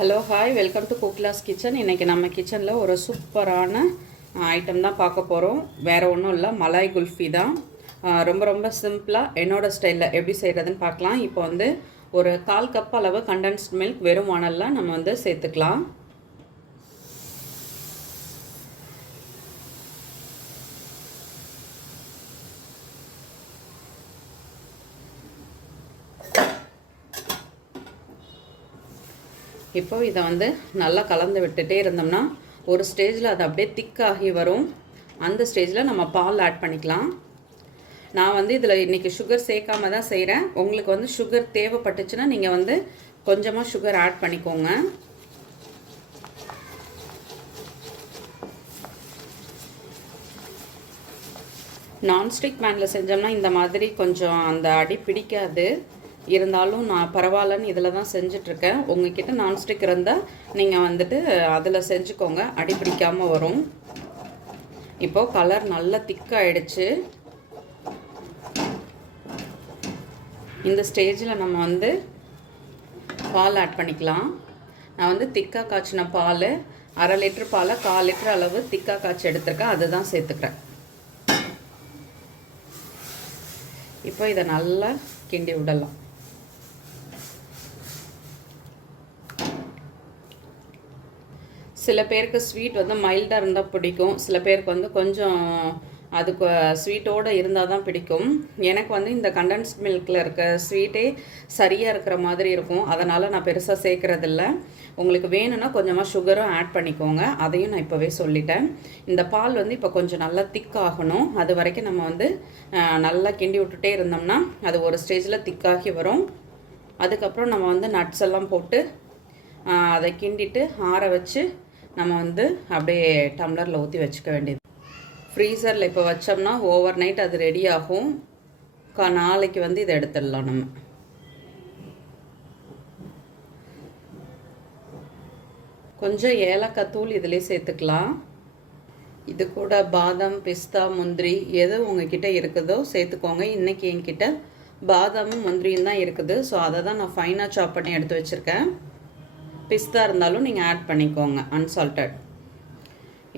Hello hi welcome to குக்லாஸ் kitchen. இன்றைக்கி நம்ம கிச்சனில் ஒரு சூப்பரான ஐட்டம் தான் பார்க்க போகிறோம். வேறு ஒன்றும் இல்லை, மலாய் குல்ஃபி தான். ரொம்ப ரொம்ப சிம்பிளாக என்னோடய ஸ்டைலில் எப்படி செய்கிறதுன்னு பார்க்கலாம். இப்போ வந்து ஒரு 1/4 கப் அளவு கண்டென்ஸ்ட் மில்க் வெறும் வானலில் நம்ம வந்து சேர்த்துக்கலாம். இப்போ இதை வந்து நல்லா கலந்து விட்டுட்டே இருந்தோம்னா ஒரு ஸ்டேஜில் அது அப்படியே திக்காகி வரும். அந்த ஸ்டேஜில் நம்ம பால் ஆட் பண்ணிக்கலாம். நான் வந்து இதில் இன்றைக்கி சுகர் சேர்க்காம தான் செய்கிறேன். உங்களுக்கு வந்து சுகர் தேவைப்பட்டுச்சுன்னா நீங்கள் வந்து கொஞ்சமாக சுகர் ஆட் பண்ணிக்கோங்க. நான்ஸ்டிக் பேனில் செஞ்சோம்னா இந்த மாதிரி கொஞ்சம் அந்த அடி பிடிக்காது. இருந்தாலும் நான் பரவாயில்லன்னு இதில் தான் செஞ்சிட்ருக்கேன். உங்ககிட்ட நான்ஸ்டிக் இருந்தால் நீங்கள் வந்துட்டு அதில் செஞ்சுக்கோங்க, அடி பிடிக்காமல் வரும். இப்போது கலர் நல்லா திக்காகிடுச்சு. இந்த ஸ்டேஜில் நம்ம வந்து பால் ஆட் பண்ணிக்கலாம். நான் வந்து திக்காக காய்ச்சின பால் 1/2 லிட்டர் பாலை 1/4 லிட்டர் அளவு திக்காக காய்ச்சி எடுத்துருக்கேன். அதுதான் சேர்த்துக்கிறேன். இப்போ இதை நல்லா கிண்டி விடலாம். சில பேருக்கு ஸ்வீட் வந்து மைல்டாக இருந்தால் பிடிக்கும், சில பேருக்கு வந்து கொஞ்சம் அதுக்கு ஸ்வீட்டோடு இருந்தால் தான் பிடிக்கும். எனக்கு வந்து இந்த கண்டென்ஸ்ட் மில்கில் இருக்க ஸ்வீட்டே சரியாக இருக்கிற மாதிரி இருக்கும். அதனால் நான் பெருசாக சேர்க்குறதில்ல. உங்களுக்கு வேணும்னா கொஞ்சமாக சுகரும் ஆட் பண்ணிக்கோங்க. அதையும் நான் இப்போவே சொல்லிட்டேன். இந்த பால் வந்து இப்போ கொஞ்சம் நல்லா திக்காகணும். அது வரைக்கும் நம்ம வந்து நல்லா கிண்டி விட்டுட்டே இருந்தோம்னா அது ஒரு ஸ்டேஜில் திக்காகி வரும். அதுக்கப்புறம் நம்ம வந்து நட்ஸ் எல்லாம் போட்டு அதை கிண்டிட்டு ஆற வச்சு நம்ம வந்து அப்படியே டம்ளரில் ஊற்றி வச்சுக்க வேண்டியது. ஃப்ரீசரில் இப்போ வச்சோம்னா ஓவர் நைட் அது ரெடி ஆகும். நாளைக்கு வந்து இதை எடுத்துடலாம். நம்ம கொஞ்சம் ஏலக்காய் தூள் இதிலே சேர்த்துக்கலாம். இது கூட பாதாம், பிஸ்தா, முந்திரி எது உங்ககிட்ட இருக்குதோ சேர்த்துக்கோங்க. இன்றைக்கி என்கிட்ட பாதாமும் முந்திரியும் தான் இருக்குது. ஸோ அதை தான் நான் ஃபைனாக சாப் பண்ணி எடுத்து வச்சுருக்கேன். பிஸ்தா இருந்தாலும் நீங்கள் ஆட் பண்ணிக்கோங்க அன்சால்ட்டட்.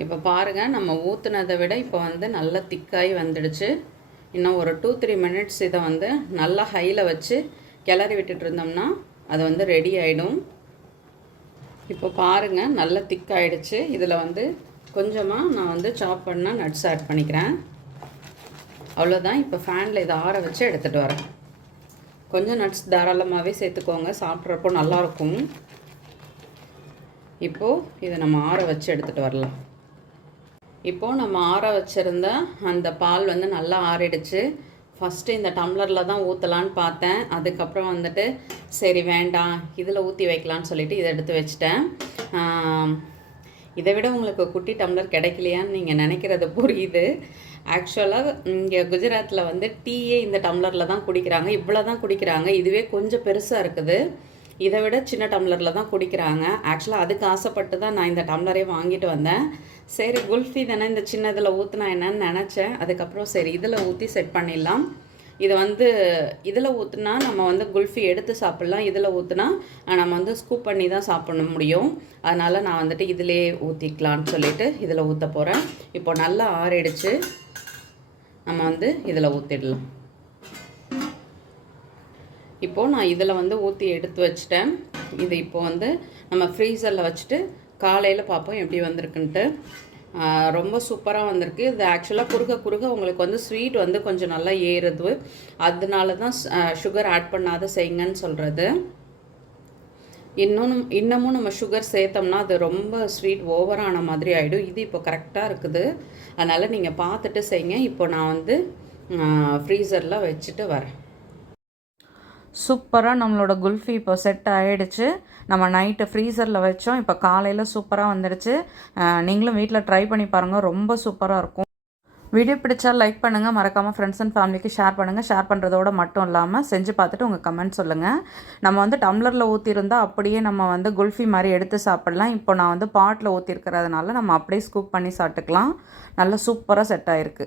இப்போ பாருங்கள், நம்ம ஊற்றுனதை விட இப்போ வந்து நல்லா திக்காகி வந்துடுச்சு. இன்னும் ஒரு 2-3 மினிட்ஸ் இதை வந்து நல்லா ஹையில் வச்சு கிளறி விட்டுட்டு இருந்தோம்னா அது வந்து ரெடி ஆகிடும். இப்போ பாருங்கள், நல்லா திக்காயிடுச்சு. இதில் வந்து கொஞ்சமாக நான் வந்து சாப் பண்ண நட்ஸ் ஆட் பண்ணிக்கிறேன். அவ்வளோதான். இப்போ ஃபேனில் இதை ஆற வச்சு எடுத்துகிட்டு வரேன். கொஞ்சம் நட்ஸ் தாராளமாகவே சேர்த்துக்கோங்க, சாப்பிட்றப்போ நல்லாயிருக்கும். இப்போது இதை நம்ம ஆற வச்சு எடுத்துகிட்டு வரலாம். இப்போது நம்ம ஆற வச்சுருந்த அந்த பால் வந்து நல்லா ஆறிடுச்சு. ஃபஸ்ட்டு இந்த டம்ளரில் தான் ஊற்றலான்னு பார்த்தேன். அதுக்கப்புறம் வந்துட்டு சரி வேண்டாம், இதில் ஊற்றி வைக்கலான்னு சொல்லிவிட்டு இதை எடுத்து வச்சிட்டேன். இதை விட உங்களுக்கு குட்டி டம்ளர் கிடைக்கலையான்னு நீங்கள் நினைக்கிறது புரியுது. ஆக்சுவலாக இங்கே குஜராத்தில் வந்து டீயே இந்த டம்ளரில் தான் குடிக்கிறாங்க. இவ்வளோ தான் குடிக்கிறாங்க. இதுவே கொஞ்சம் பெருசாக இருக்குது. இதை விட சின்ன டம்ளரில் தான் குடிக்கிறாங்க. ஆக்சுவலாக அதுக்கு ஆசைப்பட்டு தான் நான் இந்த டம்ளரே வாங்கிட்டு வந்தேன். சரி குல்ஃபி தானே இந்த சின்னதில் ஊற்றினா என்னன்னு நினச்சேன். அதுக்கப்புறம் சரி இதில் ஊற்றி செட் பண்ணிடலாம். இதை வந்து இதில் ஊற்றுனா நம்ம வந்து குல்ஃபி எடுத்து சாப்பிட்லாம். இதில் ஊற்றுனா நம்ம வந்து ஸ்கூப் பண்ணி தான் சாப்பிட முடியும். அதனால் நான் வந்துட்டு இதிலே ஊற்றிக்கலான்னு சொல்லிவிட்டு இதில் ஊற்ற போகிறேன். இப்போ நல்லா ஆறிடுச்சு. நம்ம வந்து இதில் ஊற்றிடலாம். இப்போது நான் இதில் வந்து ஊற்றி எடுத்து வச்சிட்டேன். இது இப்போது வந்து நம்ம ஃப்ரீசரில் வச்சுட்டு காலையில் பார்ப்போம் எப்படி வந்திருக்குன்ட்டு. ரொம்ப சூப்பராக வந்திருக்கு. இது ஆக்சுவலாக குறுக உங்களுக்கு வந்து ஸ்வீட் வந்து கொஞ்சம் நல்லா ஏறுது. அதனால தான் சுகர் ஆட் பண்ணாத செய்யுங்கன்னு சொல்கிறது. இன்னமும் நம்ம சுகர் சேர்த்தோம்னா அது ரொம்ப ஸ்வீட் ஓவரான மாதிரி ஆகிடும். இது இப்போ கரெக்டாக இருக்குது. அதனால் நீங்கள் பார்த்துட்டு செய்யுங்க. இப்போ நான் வந்து ஃப்ரீசரில் வச்சுட்டு வரேன். சூப்பராக நம்மளோட குல்ஃபி இப்போ செட் ஆகிடுச்சு. நம்ம நைட்டு ஃப்ரீசரில் வச்சோம். இப்போ காலையில் சூப்பராக வந்துடுச்சு. நீங்களும் வீட்டில் ட்ரை பண்ணி பாருங்கள், ரொம்ப சூப்பராக இருக்கும். வீடியோ பிடிச்சா லைக் பண்ணுங்கள், மறக்காமல் ஃப்ரெண்ட்ஸ் அண்ட் ஃபேமிலிக்கு ஷேர் பண்ணுங்கள். ஷேர் பண்ணுறதோட மட்டும் இல்லாமல் செஞ்சு பார்த்துட்டு உங்கள் கமெண்ட் சொல்லுங்கள். நம்ம வந்து டம்ளரில் ஊற்றிருந்தால் அப்படியே நம்ம வந்து குல்ஃபி மாதிரி எடுத்து சாப்பிட்லாம். இப்போ நான் வந்து பாட்டில் ஊற்றிருக்கிறதுனால நம்ம அப்படியே ஸ்கூப் பண்ணி சாப்பிட்டுக்கலாம். நல்லா சூப்பராக செட் ஆகிருக்கு.